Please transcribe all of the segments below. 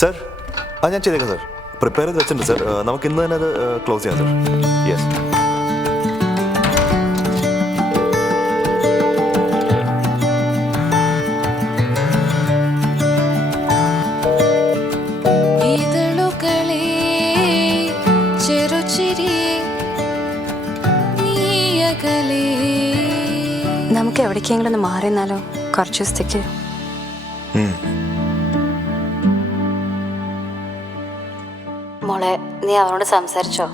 Sir ഞാൻ ചെയ്തേക്കാം sir. Prepare ചെയ്ത് വെച്ചിട്ടുണ്ട് സർ. നമുക്ക് ഇന്ന് തന്നെ അത് ക്ലോസ് ചെയ്യാം സർ. യെസ്. നമുക്ക് എവിടേക്കെങ്കിലും ഒന്ന് മാറിയെന്നാലോ കുറച്ച് ദിവസത്തേക്ക്? മോളെ, നീ അവനോട് സംസാരിച്ചോ?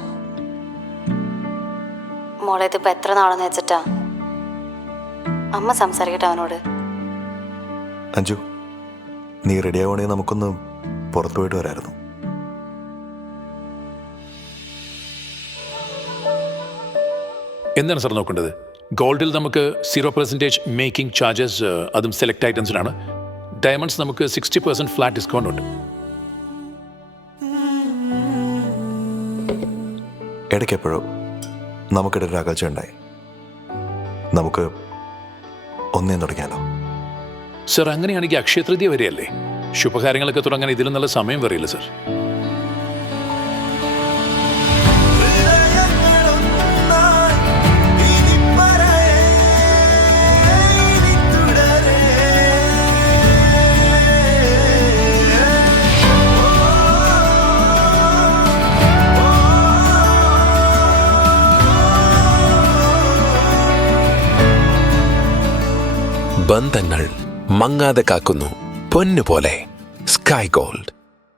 മോളെ, ഇതിപ്പോ എത്ര നാളെന്ന് വെച്ചിട്ടാ? അമ്മ സംസാരിക്കട്ടെ അവനോട്. അഞ്ജു, നീ റെഡി ആവുകയാണെങ്കിൽ നമുക്കൊന്ന് പുറത്തു പോയിട്ട് വരായിരുന്നു. എന്താണ് സാർ നോക്കേണ്ടത്? ഗോൾഡിൽ നമുക്ക് 0% മേക്കിംഗ് ചാർജസ്, അതും സെലക്ട് ഐറ്റംസിനാണ്. ഡയമണ്ട്സ് നമുക്ക് 60% ഫ്ലാറ്റ് ഡിസ്കൗണ്ട് ഉണ്ട്. ഇടയ്ക്കെപ്പോഴോ നമുക്കിടയിൽ അകൽച്ച ഉണ്ടായി. നമുക്ക് ഒന്നേ തുടങ്ങിയാലോ? സർ, അങ്ങനെയാണെങ്കിൽ അക്ഷയ തൃതീയ വരെയല്ലേ? ശുഭകാര്യങ്ങളൊക്കെ തുടങ്ങാൻ ഇതിലും നല്ല സമയം വരില്ല സർ. ബന്ധങ്ങൾ മങ്ങാതെ കാക്കുന്നു പൊന്നുപോലെ. Sky gold.